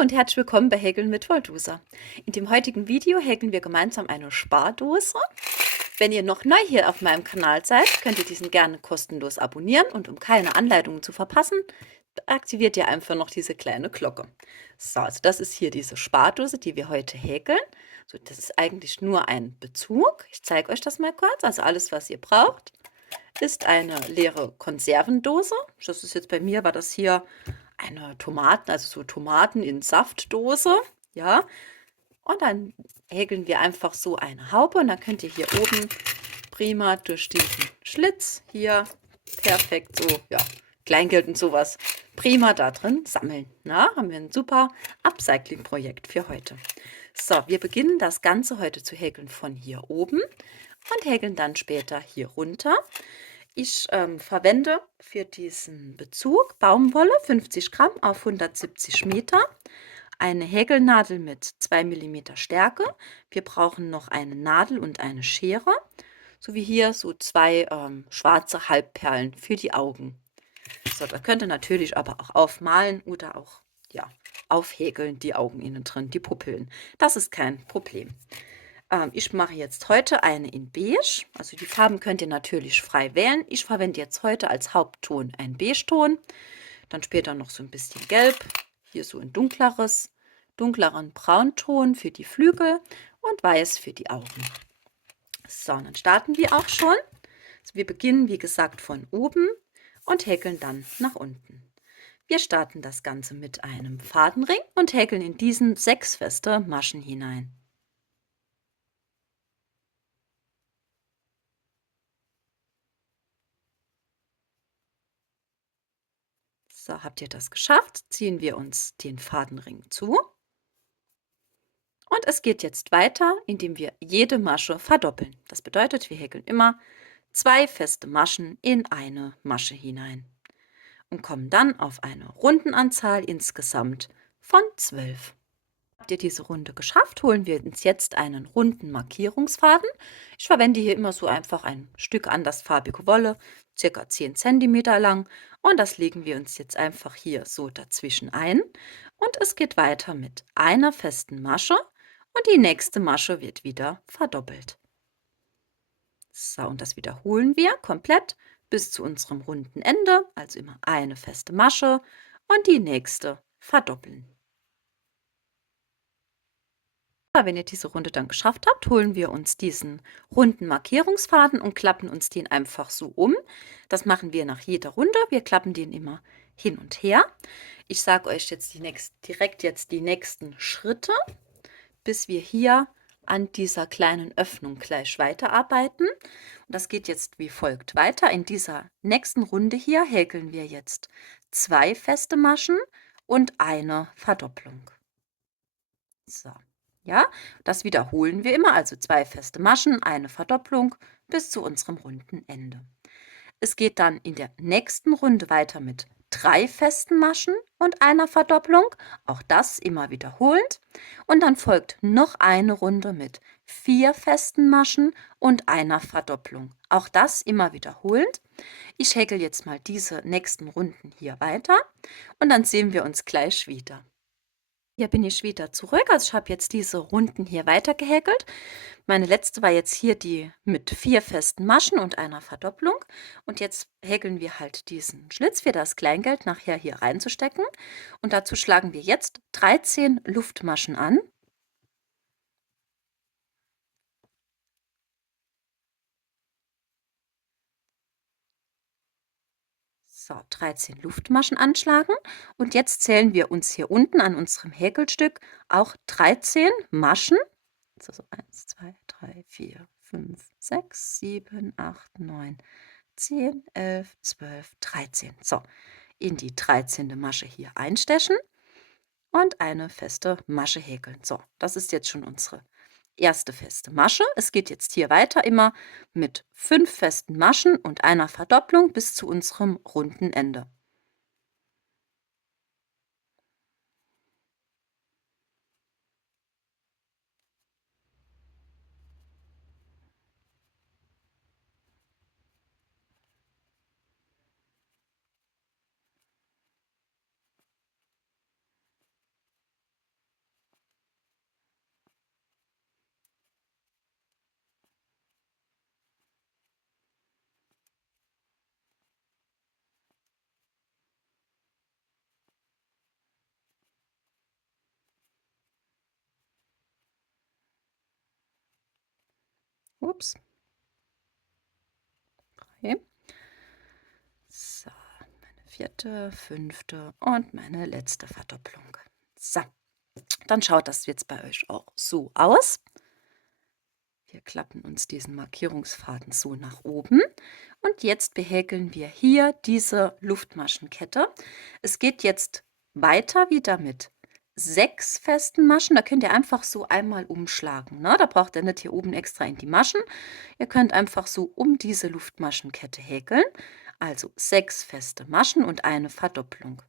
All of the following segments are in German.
und herzlich willkommen bei Häkeln mit Waldusa. In dem heutigen Video häkeln wir gemeinsam eine Spardose. Wenn ihr noch neu hier auf meinem Kanal seid, könnt ihr diesen gerne kostenlos abonnieren und um keine Anleitungen zu verpassen, aktiviert ihr einfach noch diese kleine Glocke. So, also das ist hier diese Spardose, die wir heute häkeln. So, das ist eigentlich nur ein Bezug. Ich zeige euch das mal kurz. Also alles, was ihr braucht, ist eine leere Konservendose. Das ist jetzt bei mir, war das hier eine Tomaten, also so Tomaten in Saftdose, ja. Und dann häkeln wir einfach so eine Haube und dann könnt ihr hier oben prima durch diesen Schlitz hier perfekt so, ja, Kleingeld und sowas prima da drin sammeln. Na, haben wir ein super Upcycling-Projekt für heute. So, wir beginnen das Ganze heute zu häkeln von hier oben und häkeln dann später hier runter. Ich verwende für diesen Bezug Baumwolle 50 Gramm auf 170 Meter, eine Häkelnadel mit 2 mm Stärke. Wir brauchen noch eine Nadel und eine Schere, sowie hier so zwei schwarze Halbperlen für die Augen. So, da könnt ihr natürlich aber auch aufmalen oder auch ja, aufhäkeln, die Augen innen drin, die Pupillen. Das ist kein Problem. Ich mache jetzt heute eine in Beige. Also die Farben könnt ihr natürlich frei wählen. Ich verwende jetzt heute als Hauptton einen Beige-Ton. Dann später noch so ein bisschen Gelb. Hier so ein dunkleren Braunton für die Flügel und Weiß für die Augen. So, dann starten wir auch schon. Also wir beginnen, wie gesagt, von oben und häkeln dann nach unten. Wir starten das Ganze mit einem Fadenring und häkeln in diesen 6 feste Maschen hinein. So, habt ihr das geschafft? Ziehen wir uns den Fadenring zu. Und es geht jetzt weiter, indem wir jede Masche verdoppeln. Das bedeutet, wir häkeln immer 2 feste Maschen in eine Masche hinein und kommen dann auf eine Rundenanzahl insgesamt von 12. Habt ihr diese Runde geschafft, holen wir uns jetzt einen runden Markierungsfaden. Ich verwende hier immer so einfach ein Stück andersfarbige Wolle, circa 10 cm lang, und das legen wir uns jetzt einfach hier so dazwischen ein. Und es geht weiter mit einer festen Masche und die nächste Masche wird wieder verdoppelt. So, und das wiederholen wir komplett bis zu unserem runden Ende, also immer eine feste Masche und die nächste verdoppeln. Wenn ihr diese Runde dann geschafft habt, holen wir uns diesen runden Markierungsfaden und klappen uns den einfach so um. Das machen wir nach jeder Runde. Wir klappen den immer hin und her. Ich sage euch jetzt direkt jetzt die nächsten Schritte, bis wir hier an dieser kleinen Öffnung gleich weiterarbeiten. Und das geht jetzt wie folgt weiter. In dieser nächsten Runde hier häkeln wir jetzt 2 feste Maschen und eine Verdopplung. So. Ja, das wiederholen wir immer, also 2 feste Maschen, eine Verdopplung bis zu unserem runden Ende. Es geht dann in der nächsten Runde weiter mit 3 festen Maschen und einer Verdopplung, auch das immer wiederholend. Und dann folgt noch eine Runde mit 4 festen Maschen und einer Verdopplung, auch das immer wiederholend. Ich häkel jetzt mal diese nächsten Runden hier weiter und dann sehen wir uns gleich wieder. Hier bin ich wieder zurück. Also ich habe jetzt diese Runden hier weiter gehäkelt. Meine letzte war jetzt hier die mit 4 festen Maschen und einer Verdopplung. Und jetzt häkeln wir halt diesen Schlitz für das Kleingeld nachher hier reinzustecken. Und dazu schlagen wir jetzt 13 Luftmaschen an. So, 13 Luftmaschen anschlagen. Und jetzt zählen wir uns hier unten an unserem Häkelstück auch 13 Maschen. So 1, 2, 3, 4, 5, 6, 7, 8, 9, 10, 11, 12, 13. So, in die 13. Masche hier einstechen und eine feste Masche häkeln. So, das ist jetzt schon unsere erste feste Masche. Es geht jetzt hier weiter immer mit 5 festen Maschen und einer Verdopplung bis zu unserem runden Ende. Ups. Okay. So, meine vierte, fünfte und meine letzte Verdopplung. So, dann schaut das jetzt bei euch auch so aus. Wir klappen uns diesen Markierungsfaden so nach oben und jetzt behäkeln wir hier diese Luftmaschenkette. Es geht jetzt weiter wieder mit 6 festen Maschen. Da könnt ihr einfach so einmal umschlagen. Ne? Da braucht ihr nicht hier oben extra in die Maschen. Ihr könnt einfach so um diese Luftmaschenkette häkeln. Also 6 feste Maschen und eine Verdopplung.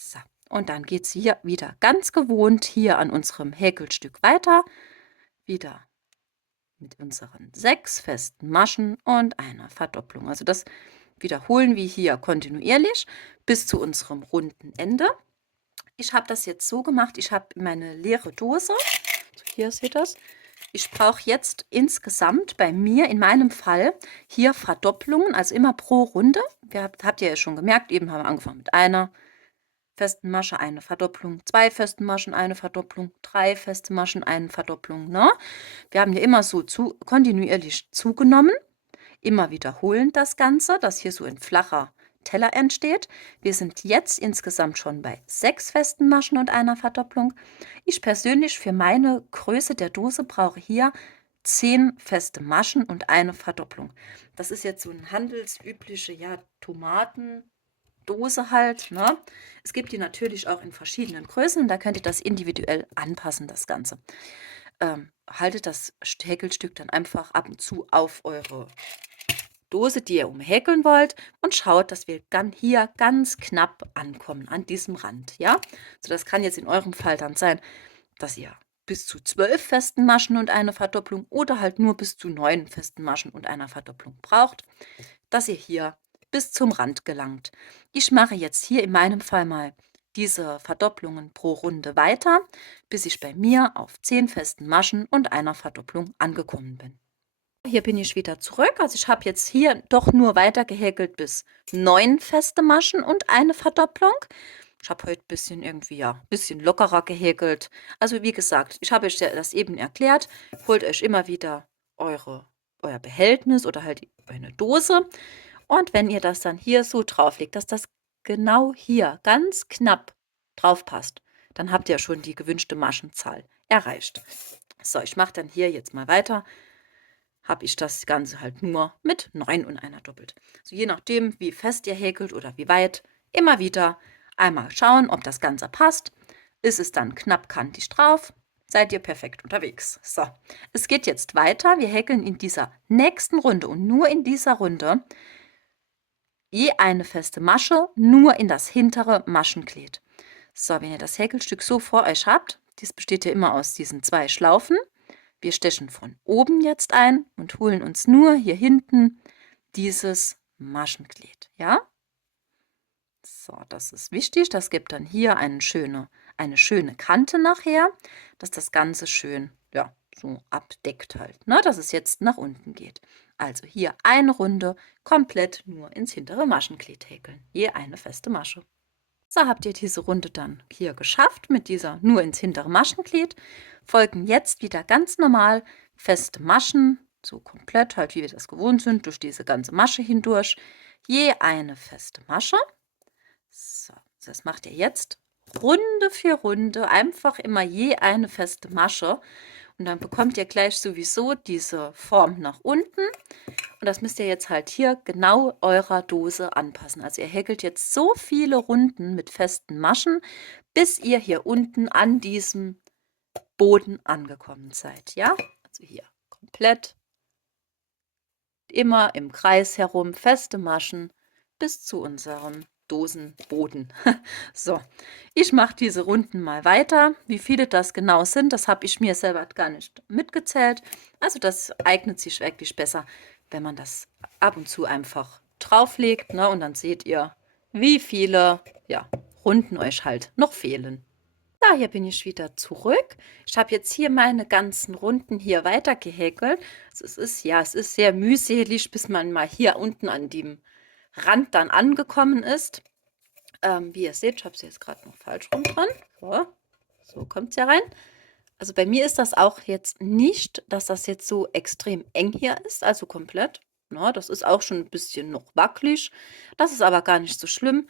So, und dann geht es hier wieder ganz gewohnt hier an unserem Häkelstück weiter. Wieder mit unseren 6 festen Maschen und einer Verdopplung. Also das wiederholen wir hier kontinuierlich bis zu unserem runden Ende. Ich habe das jetzt so gemacht, ich habe meine leere Dose, also hier seht ihr das. Ich brauche jetzt insgesamt bei mir, in meinem Fall, hier Verdopplungen, also immer pro Runde. Habt ihr ja schon gemerkt, eben haben wir angefangen mit einer festen Masche, eine Verdopplung, 2 festen Maschen, eine Verdopplung, 3 feste Maschen, eine Verdopplung. Ne? Wir haben ja immer so kontinuierlich zugenommen, immer wiederholend das Ganze, dass hier so ein flacher Teller entsteht. Wir sind jetzt insgesamt schon bei 6 festen Maschen und einer Verdopplung. Ich persönlich für meine Größe der Dose brauche hier 10 feste Maschen und eine Verdopplung. Das ist jetzt so ein handelsübliche, ja, Tomatendose halt. Ne? Es gibt die natürlich auch in verschiedenen Größen und da könnt ihr das individuell anpassen, das Ganze. Haltet das Häkelstück dann einfach ab und zu auf eure Dose, die ihr umhäkeln wollt, und schaut, dass wir dann hier ganz knapp ankommen an diesem Rand. Ja, so das kann jetzt in eurem Fall dann sein, dass ihr bis zu 12 festen Maschen und eine Verdopplung oder halt nur bis zu 9 festen Maschen und einer Verdopplung braucht, dass ihr hier bis zum Rand gelangt. Ich mache jetzt hier in meinem Fall mal diese Verdopplungen pro Runde weiter, bis ich bei mir auf 10 festen Maschen und einer Verdopplung angekommen bin. Hier bin ich wieder zurück. Also ich habe jetzt hier doch nur weiter gehäkelt bis 9 feste Maschen und eine Verdopplung. Ich habe heute ein bisschen irgendwie, ja, ein bisschen lockerer gehäkelt. Also wie gesagt, ich habe euch das eben erklärt. Holt euch immer wieder euer Behältnis oder halt eine Dose. Und wenn ihr das dann hier so drauflegt, dass das genau hier ganz knapp drauf passt, dann habt ihr schon die gewünschte Maschenzahl erreicht. So, ich mache dann hier jetzt mal weiter. Habe ich das Ganze halt nur mit 9 und einer doppelt. So je nachdem, wie fest ihr häkelt oder wie weit, immer wieder einmal schauen, ob das Ganze passt. Ist es dann knapp kantig drauf, seid ihr perfekt unterwegs. So, es geht jetzt weiter. Wir häkeln in dieser nächsten Runde und nur in dieser Runde je eine feste Masche, nur in das hintere Maschenglied. So, wenn ihr das Häkelstück so vor euch habt, das besteht ja immer aus diesen 2 Schlaufen. Wir stechen von oben jetzt ein und holen uns nur hier hinten dieses Maschenglied. Ja? So, das ist wichtig. Das gibt dann hier eine schöne Kante nachher, dass das Ganze schön, ja, so abdeckt halt, ne? Dass es jetzt nach unten geht. Also hier eine Runde komplett nur ins hintere Maschenglied häkeln. Je eine feste Masche. So habt ihr diese Runde dann hier geschafft mit dieser nur ins hintere Maschenglied. Folgen jetzt wieder ganz normal feste Maschen, so komplett halt wie wir das gewohnt sind, durch diese ganze Masche hindurch. Je eine feste Masche. So, das macht ihr jetzt Runde für Runde, einfach immer je eine feste Masche. Und dann bekommt ihr gleich sowieso diese Form nach unten. Und das müsst ihr jetzt halt hier genau eurer Dose anpassen. Also ihr häkelt jetzt so viele Runden mit festen Maschen, bis ihr hier unten an diesem Boden angekommen seid. Ja, also hier komplett immer im Kreis herum, feste Maschen bis zu unserem Dosenboden. So, ich mache diese Runden mal weiter. Wie viele das genau sind, das habe ich mir selber gar nicht mitgezählt. Also das eignet sich wirklich besser, wenn man das ab und zu einfach drauflegt, ne? Und dann seht ihr, wie viele, ja, Runden euch halt noch fehlen. Da, hier bin ich wieder zurück. Ich habe jetzt hier meine ganzen Runden hier weiter gehäkelt. Es ist sehr mühselig, bis man mal hier unten an dem Rand dann angekommen ist. Wie ihr seht, ich habe sie jetzt gerade noch falsch rum dran. So kommt es ja rein. Also bei mir ist das auch jetzt nicht, dass das jetzt so extrem eng hier ist, also komplett. Na, das ist auch schon ein bisschen noch wackelig. Das ist aber gar nicht so schlimm.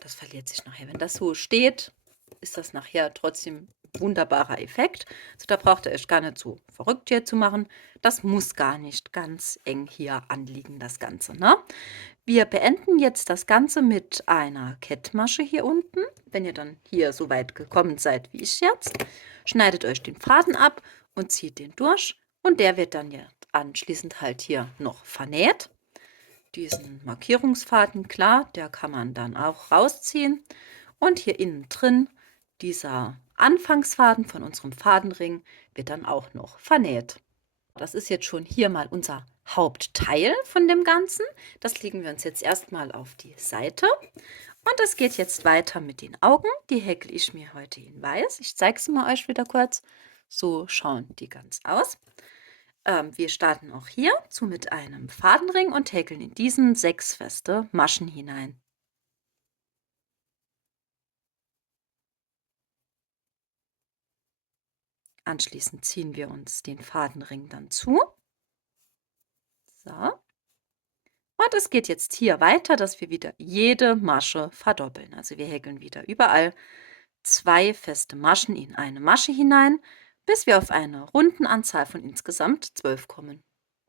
Das verliert sich nachher. Wenn das so steht, ist das nachher trotzdem wunderbarer Effekt. Also da braucht ihr euch gar nicht so verrückt hier zu machen. Das muss gar nicht ganz eng hier anliegen, das Ganze. Ne? Wir beenden jetzt das Ganze mit einer Kettmasche hier unten. Wenn ihr dann hier so weit gekommen seid wie ich jetzt, schneidet euch den Faden ab und zieht den durch. Und der wird dann jetzt anschließend halt hier noch vernäht. Diesen Markierungsfaden, klar, der kann man dann auch rausziehen. Und hier innen drin, dieser Anfangsfaden von unserem Fadenring wird dann auch noch vernäht. Das ist jetzt schon hier mal unser Hauptteil von dem Ganzen. Das legen wir uns jetzt erstmal auf die Seite. Und es geht jetzt weiter mit den Augen. Die häkle ich mir heute in weiß. Ich zeige sie mal euch wieder kurz. So schauen die ganz aus. Wir starten auch hier mit einem Fadenring und häkeln in diesen 6 feste Maschen hinein. Anschließend ziehen wir uns den Fadenring dann zu. So. Und es geht jetzt hier weiter, dass wir wieder jede Masche verdoppeln. Also wir häkeln wieder überall 2 feste Maschen in eine Masche hinein, bis wir auf eine Rundenanzahl von insgesamt 12 kommen.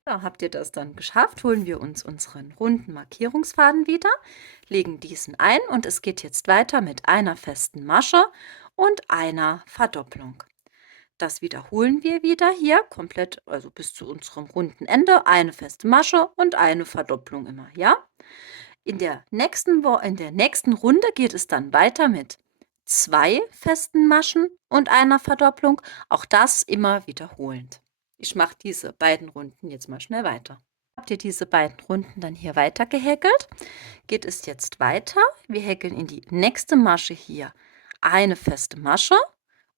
Ja, habt ihr das dann geschafft, holen wir uns unseren runden Markierungsfaden wieder, legen diesen ein und es geht jetzt weiter mit einer festen Masche und einer Verdopplung. Das wiederholen wir wieder hier komplett, also bis zu unserem runden Ende, eine feste Masche und eine Verdopplung immer, ja? In der nächsten Runde geht es dann weiter mit 2 festen Maschen und einer Verdopplung, auch das immer wiederholend. Ich mache diese beiden Runden jetzt mal schnell weiter. Habt ihr diese beiden Runden dann hier weiter gehäkelt, geht es jetzt weiter. Wir häkeln in die nächste Masche hier eine feste Masche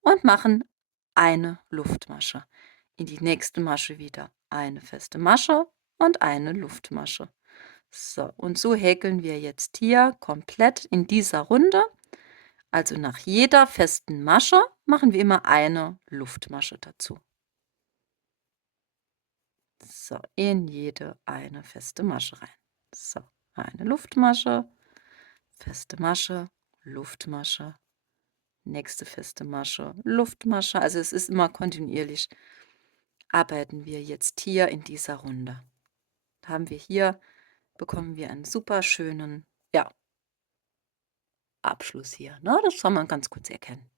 und machen eine Luftmasche. In die nächste Masche wieder eine feste Masche und eine Luftmasche. So, und so häkeln wir jetzt hier komplett in dieser Runde. Also nach jeder festen Masche machen wir immer eine Luftmasche dazu. So, in jede eine feste Masche rein. So, eine Luftmasche, feste Masche, Luftmasche, nächste feste Masche, Luftmasche. Also es ist immer kontinuierlich. Arbeiten wir jetzt hier in dieser Runde. Haben wir hier, bekommen wir einen super schönen, ja, Abschluss hier. Ne? Das kann man ganz kurz erkennen.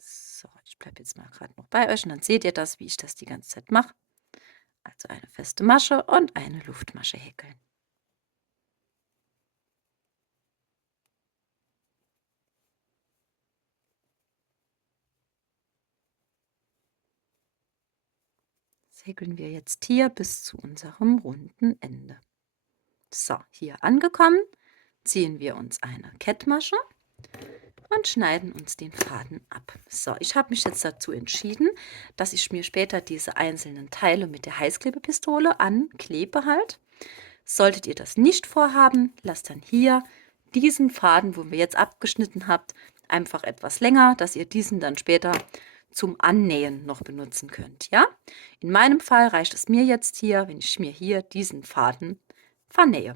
So, ich bleibe jetzt mal gerade noch bei euch und dann seht ihr das, wie ich das die ganze Zeit mache. Also eine feste Masche und eine Luftmasche häkeln. Das häkeln wir jetzt hier bis zu unserem runden Ende. So, hier angekommen, ziehen wir uns eine Kettmasche und schneiden uns den Faden ab. So, ich habe mich jetzt dazu entschieden, dass ich mir später diese einzelnen Teile mit der Heißklebepistole anklebe halt. Solltet ihr das nicht vorhaben, lasst dann hier diesen Faden, wo wir jetzt abgeschnitten habt, einfach etwas länger, dass ihr diesen dann später zum Annähen noch benutzen könnt. Ja? In meinem Fall reicht es mir jetzt hier, wenn ich mir hier diesen Faden vernähe.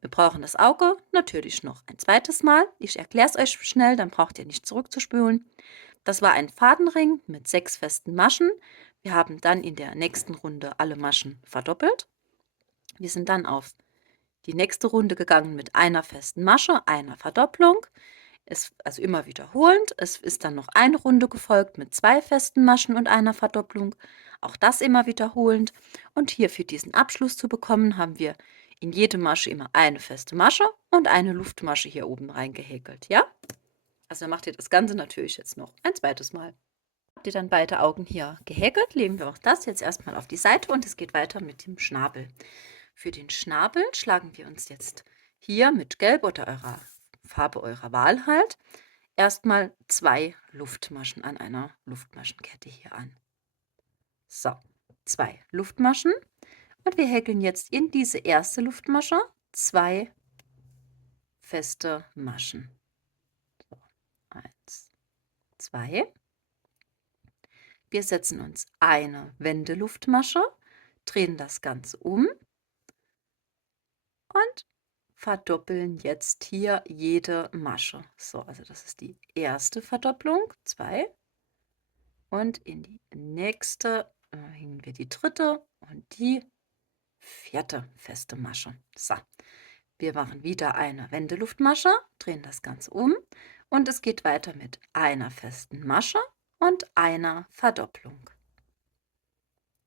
Wir brauchen das Auge natürlich noch ein zweites Mal. Ich erkläre es euch schnell, dann braucht ihr nicht zurückzuspulen. Das war ein Fadenring mit 6 festen Maschen. Wir haben dann in der nächsten Runde alle Maschen verdoppelt. Wir sind dann auf die nächste Runde gegangen mit einer festen Masche, einer Verdopplung. Also immer wiederholend. Es ist dann noch eine Runde gefolgt mit 2 festen Maschen und einer Verdopplung. Auch das immer wiederholend. Und hier für diesen Abschluss zu bekommen, haben wir in jede Masche immer eine feste Masche und eine Luftmasche hier oben reingehäkelt. Ja? Also dann macht ihr das Ganze natürlich jetzt noch ein zweites Mal. Habt ihr dann beide Augen hier gehäkelt, legen wir auch das jetzt erstmal auf die Seite und es geht weiter mit dem Schnabel. Für den Schnabel schlagen wir uns jetzt hier mit Gelb oder eurer Farbe eurer Wahl halt erstmal 2 Luftmaschen an einer Luftmaschenkette hier an. So, 2 Luftmaschen und wir häkeln jetzt in diese erste Luftmasche 2 feste Maschen. So, 1, 2. Wir setzen uns eine Wendeluftmasche, drehen das Ganze um und verdoppeln jetzt hier jede Masche. So, also das ist die erste Verdopplung, 2. Und in die nächste hängen wir die dritte und die vierte feste Masche. So, wir machen wieder eine Wendeluftmasche, drehen das Ganze um und es geht weiter mit einer festen Masche und einer Verdopplung.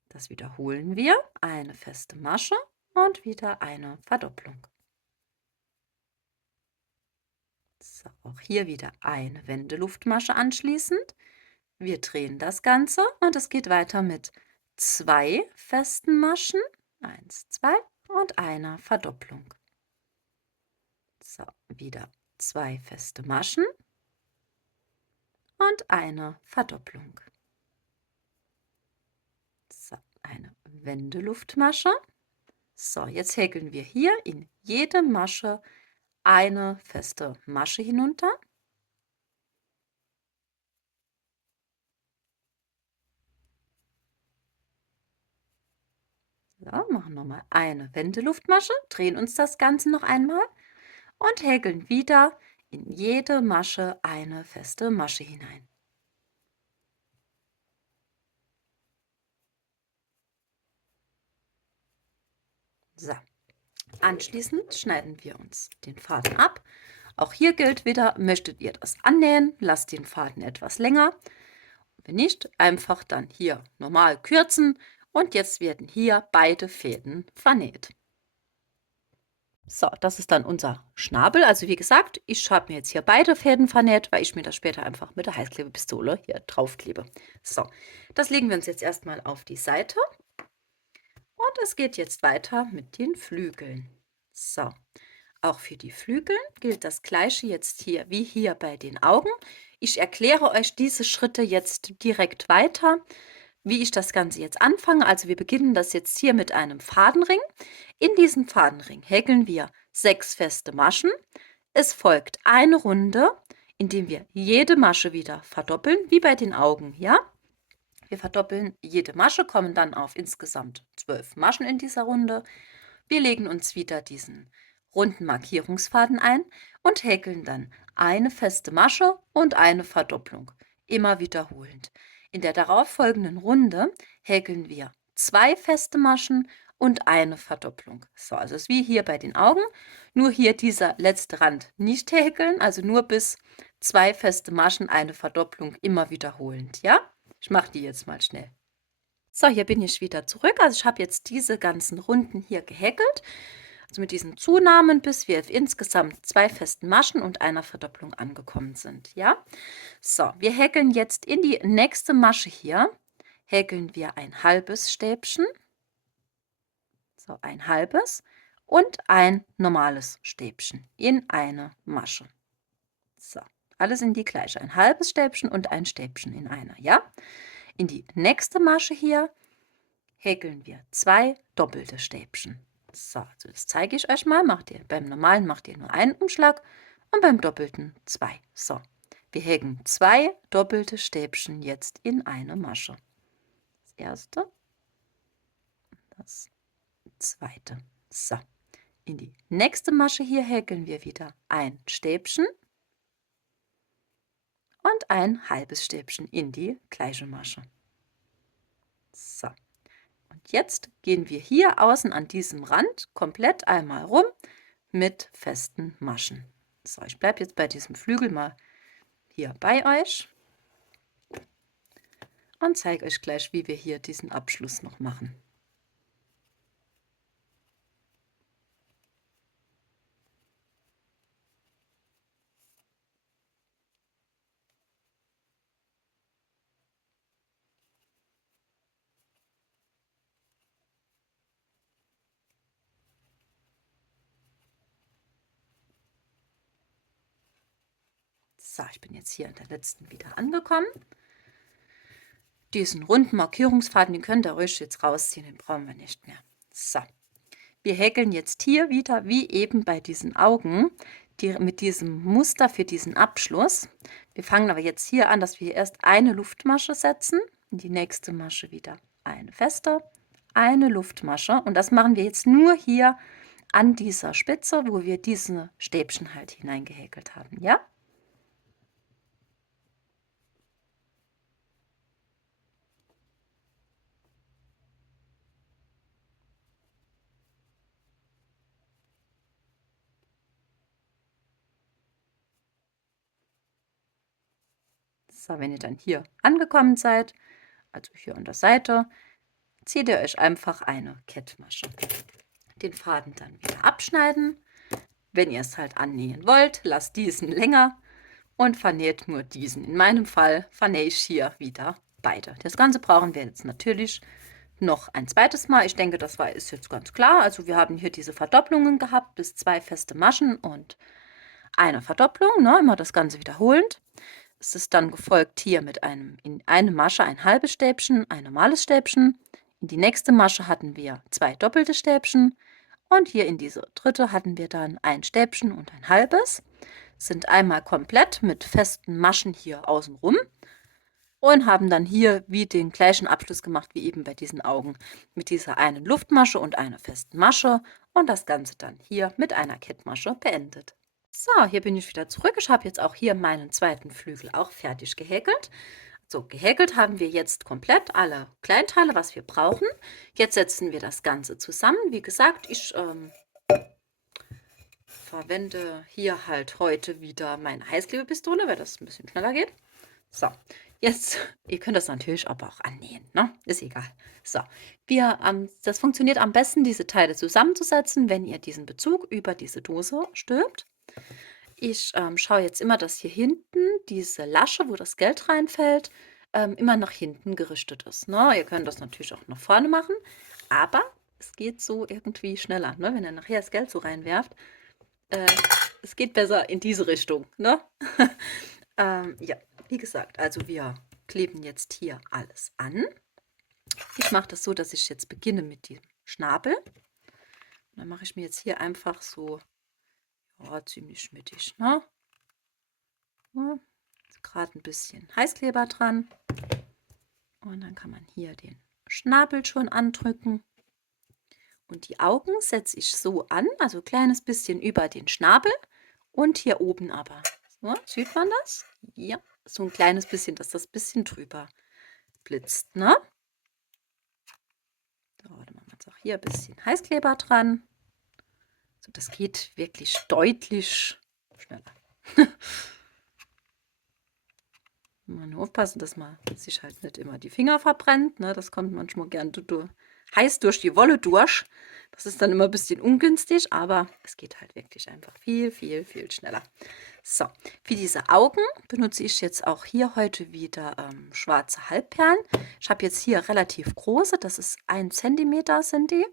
Das wiederholen wir, eine feste Masche und wieder eine Verdopplung. So, auch hier wieder eine Wendeluftmasche anschließend. Wir drehen das Ganze und es geht weiter mit 2 festen Maschen, 1, 2 und einer Verdopplung. So, wieder 2 feste Maschen und eine Verdopplung. So, eine Wendeluftmasche. So, jetzt häkeln wir hier in jede Masche eine feste Masche hinunter. So, machen nochmal eine Wendeluftmasche, drehen uns das Ganze noch einmal und häkeln wieder in jede Masche eine feste Masche hinein. So, anschließend schneiden wir uns den Faden ab. Auch hier gilt wieder, möchtet ihr das annähen, lasst den Faden etwas länger. Wenn nicht, einfach dann hier normal kürzen und jetzt werden hier beide Fäden vernäht. So, das ist dann unser Schnabel. Also wie gesagt, ich habe mir jetzt hier beide Fäden vernäht, weil ich mir das später einfach mit der Heißklebepistole hier draufklebe. So, das legen wir uns jetzt erstmal auf die Seite. Und es geht jetzt weiter mit den Flügeln. So, auch für die Flügel gilt das Gleiche jetzt hier wie hier bei den Augen. Ich erkläre euch diese Schritte jetzt direkt weiter, wie ich das Ganze jetzt anfange. Also wir beginnen das jetzt hier mit einem Fadenring. In diesem Fadenring häkeln wir 6 feste Maschen. Es folgt eine Runde, indem wir jede Masche wieder verdoppeln, wie bei den Augen, ja? Wir verdoppeln jede Masche, kommen dann auf insgesamt 12 Maschen in dieser Runde. Wir legen uns wieder diesen runden Markierungsfaden ein und häkeln dann eine feste Masche und eine Verdopplung, immer wiederholend. In der darauffolgenden Runde häkeln wir 2 feste Maschen und eine Verdopplung. So, also es ist wie hier bei den Augen, nur hier dieser letzte Rand nicht häkeln, also nur bis 2 feste Maschen, eine Verdopplung, immer wiederholend, ja? Ich mache die jetzt mal schnell. So, hier bin ich wieder zurück. Also ich habe jetzt diese ganzen Runden hier gehäkelt. Also mit diesen Zunahmen, bis wir insgesamt 2 festen Maschen und einer Verdopplung angekommen sind. Ja? So, wir häkeln jetzt in die nächste Masche hier, häkeln wir ein halbes Stäbchen. So, ein halbes und ein normales Stäbchen in eine Masche. So, alles in die gleiche. Ein halbes Stäbchen und ein Stäbchen in einer, ja? In die nächste Masche hier häkeln wir 2 doppelte Stäbchen. So, also das zeige ich euch mal. Beim normalen macht ihr nur einen Umschlag und beim doppelten 2. So, wir häkeln 2 doppelte Stäbchen jetzt in eine Masche. Das erste, das zweite. So, in die nächste Masche hier häkeln wir wieder ein Stäbchen und ein halbes Stäbchen in die gleiche Masche. So. Und jetzt gehen wir hier außen an diesem Rand komplett einmal rum mit festen Maschen. So, ich bleibe jetzt bei diesem Flügel mal hier bei euch und zeige euch gleich, wie wir hier diesen Abschluss noch machen. So, ich bin jetzt hier in der letzten wieder angekommen. Diesen runden Markierungsfaden, den könnt ihr ruhig jetzt rausziehen, den brauchen wir nicht mehr. So, wir häkeln jetzt hier wieder, wie eben bei diesen Augen, mit diesem Muster für diesen Abschluss. Wir fangen aber jetzt hier an, dass wir erst eine Luftmasche setzen, in die nächste Masche wieder eine feste, eine Luftmasche. Und das machen wir jetzt nur hier an dieser Spitze, wo wir diese Stäbchen halt hineingehäkelt haben, ja? So, wenn ihr dann hier angekommen seid, also hier an der Seite, zieht ihr euch einfach eine Kettmasche. Den Faden dann wieder abschneiden. Wenn ihr es halt annähen wollt, lasst diesen länger und vernäht nur diesen. In meinem Fall vernähe ich hier wieder beide. Das Ganze brauchen wir jetzt natürlich noch ein zweites Mal. Ich denke, ist jetzt ganz klar. Also wir haben hier diese Verdopplungen gehabt, bis 2 feste Maschen und eine Verdopplung, ne? Immer das Ganze wiederholend. Es ist dann gefolgt hier mit in eine Masche ein halbes Stäbchen, ein normales Stäbchen. In die nächste Masche hatten wir 2 doppelte Stäbchen und hier in diese dritte hatten wir dann ein Stäbchen und ein halbes. Sind einmal komplett mit festen Maschen hier außenrum und haben dann hier wie den gleichen Abschluss gemacht wie eben bei diesen Augen mit dieser einen Luftmasche und einer festen Masche und das Ganze dann hier mit einer Kettmasche beendet. So, hier bin ich wieder zurück. Ich habe jetzt auch hier meinen zweiten Flügel auch fertig gehäkelt. So, gehäkelt haben wir jetzt komplett alle Kleinteile, was wir brauchen. Jetzt setzen wir das Ganze zusammen. Wie gesagt, ich verwende hier halt heute wieder meine Heißklebepistole, weil das ein bisschen schneller geht. So, jetzt, ihr könnt das natürlich aber auch annähen, ne? Ist egal. So, das funktioniert am besten, diese Teile zusammenzusetzen, wenn ihr diesen Bezug über diese Dose stülpt. Ich schaue jetzt immer, dass hier hinten diese Lasche, wo das Geld reinfällt, immer nach hinten gerichtet ist. Ne? Ihr könnt das natürlich auch nach vorne machen, aber es geht so irgendwie schneller, ne? Wenn ihr nachher das Geld so reinwerft. Äh, Es geht besser in diese Richtung. Ne? Ja, wie gesagt, also wir kleben jetzt hier alles an. Ich mache das so, dass ich jetzt beginne mit dem Schnabel. Und dann mache ich mir jetzt hier einfach so, ja, ziemlich mittig, ne? Ja, gerade ein bisschen Heißkleber dran. Und dann kann man hier den Schnabel schon andrücken. Und die Augen setze ich so an, also ein kleines bisschen über den Schnabel und hier oben aber. So, sieht man das? Ja, so ein kleines bisschen, dass das ein bisschen drüber blitzt, ne? So, dann machen wir jetzt auch hier ein bisschen Heißkleber dran. So, das geht wirklich deutlich schneller. Mal nur aufpassen, dass man sich halt nicht immer die Finger verbrennt. Ne? Das kommt manchmal gern heiß durch die Wolle durch. Das ist dann immer ein bisschen ungünstig, aber es geht halt wirklich einfach viel, viel, viel schneller. So, für diese Augen benutze ich jetzt auch hier heute wieder schwarze Halbperlen. Ich habe jetzt hier relativ große, das ist 1 Zentimeter sind die.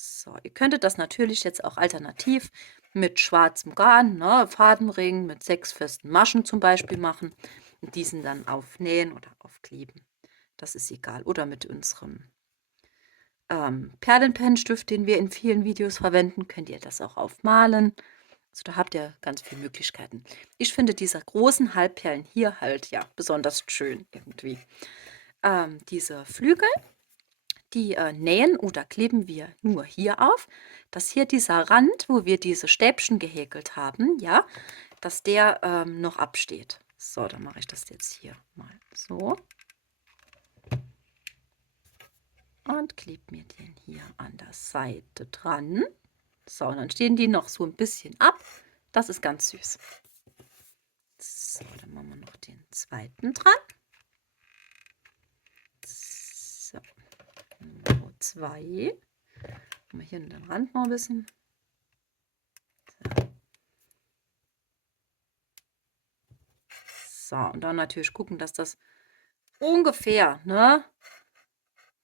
So, ihr könntet das natürlich jetzt auch alternativ mit schwarzem Garn, ne, Fadenring mit 6 festen Maschen zum Beispiel machen und diesen dann aufnähen oder aufkleben. Das ist egal. Oder mit unserem Perlenpennstift, den wir in vielen Videos verwenden, könnt ihr das auch aufmalen. Also da habt ihr ganz viele Möglichkeiten. Ich finde diese großen Halbperlen hier halt ja besonders schön irgendwie. Diese Flügel, die nähen oder kleben wir nur hier auf, dass hier dieser Rand, wo wir diese Stäbchen gehäkelt haben, ja, dass der noch absteht. So, dann mache ich das jetzt hier mal so. Und klebe mir den hier an der Seite dran. So, und dann stehen die noch so ein bisschen ab. Das ist ganz süß. So, dann machen wir noch den zweiten dran. So, Nummer 2. Machen wir hier den Rand noch ein bisschen. So, und dann natürlich gucken, dass das ungefähr, ne,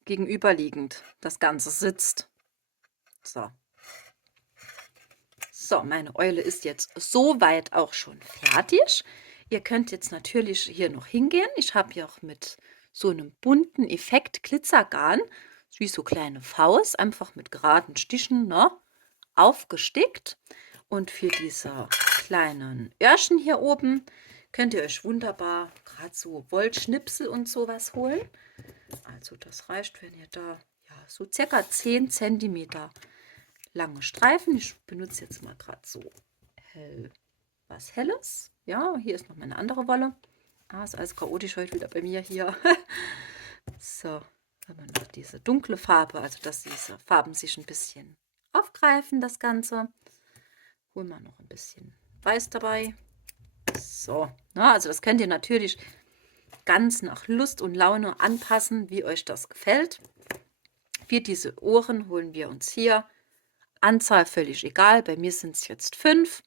gegenüberliegend das Ganze sitzt. So. So, meine Eule ist jetzt soweit auch schon fertig. Ihr könnt jetzt natürlich hier noch hingehen. Ich habe hier auch mit so einem bunten Effekt Glitzergarn, wie so kleine Faust, einfach mit geraden Stichen, ne, aufgestickt. Und für diese kleinen Öhrchen hier oben könnt ihr euch wunderbar gerade so Wollschnipsel und sowas holen. Also das reicht, wenn ihr da ja, so circa 10 Zentimeter lange Streifen. Ich benutze jetzt mal gerade so was Helles. Ja, hier ist noch meine andere Wolle. Ah, ist alles chaotisch heute wieder bei mir hier. So, haben wir noch diese dunkle Farbe, also dass diese Farben sich ein bisschen aufgreifen, das Ganze. Holen wir noch ein bisschen Weiß dabei. So, na, also das könnt ihr natürlich ganz nach Lust und Laune anpassen, wie euch das gefällt. Für diese Ohren holen wir uns hier Anzahl völlig egal. Bei mir sind es jetzt 5.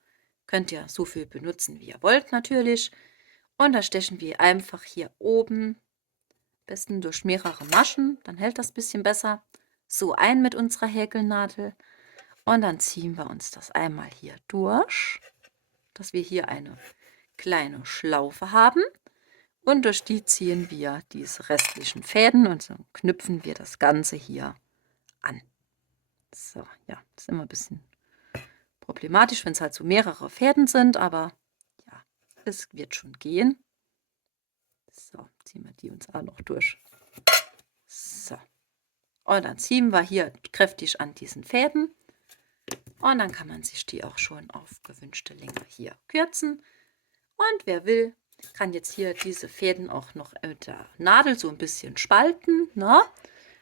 Könnt ihr so viel benutzen, wie ihr wollt natürlich. Und da stechen wir einfach hier oben, am besten durch mehrere Maschen, dann hält das ein bisschen besser, so ein mit unserer Häkelnadel. Und dann ziehen wir uns das einmal hier durch, dass wir hier eine kleine Schlaufe haben. Und durch die ziehen wir diese restlichen Fäden und so knüpfen wir das Ganze hier an. So, ja, das ist immer ein bisschen problematisch, wenn es halt so mehrere Fäden sind, aber ja, es wird schon gehen. So, ziehen wir die uns auch noch durch. So, und dann ziehen wir hier kräftig an diesen Fäden und dann kann man sich die auch schon auf gewünschte Länge hier kürzen. Und wer will, kann jetzt hier diese Fäden auch noch mit der Nadel so ein bisschen spalten, ne?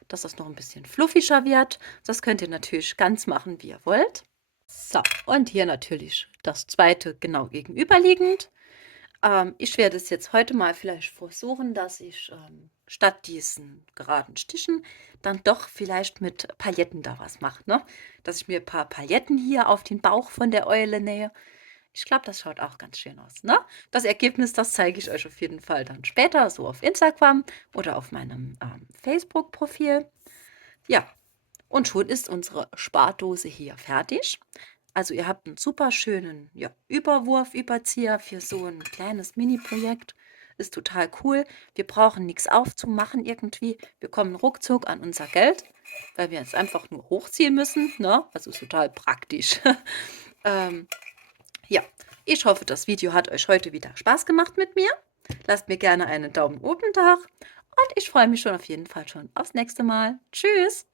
Dass das noch ein bisschen fluffiger wird. Das könnt ihr natürlich ganz machen, wie ihr wollt. So, und hier natürlich das zweite genau gegenüberliegend. Ich werde es jetzt heute mal vielleicht versuchen, dass ich statt diesen geraden Stichen dann doch vielleicht mit Pailletten da was mache, ne? Dass ich mir ein paar Pailletten hier auf den Bauch von der Eule nähe. Ich glaube, das schaut auch ganz schön aus, ne? Das Ergebnis, das zeige ich euch auf jeden Fall dann später, so auf Instagram oder auf meinem Facebook-Profil. Ja, und schon ist unsere Spardose hier fertig. Also ihr habt einen super schönen, ja, Überwurf-Überzieher für so ein kleines Mini-Projekt. Ist total cool. Wir brauchen nichts aufzumachen irgendwie. Wir kommen ruckzuck an unser Geld, weil wir jetzt einfach nur hochziehen müssen, ne? Also ist total praktisch. Ähm, ja, ich hoffe, das Video hat euch heute wieder Spaß gemacht mit mir. Lasst mir gerne einen Daumen oben da und ich freue mich schon auf jeden Fall schon aufs nächste Mal. Tschüss!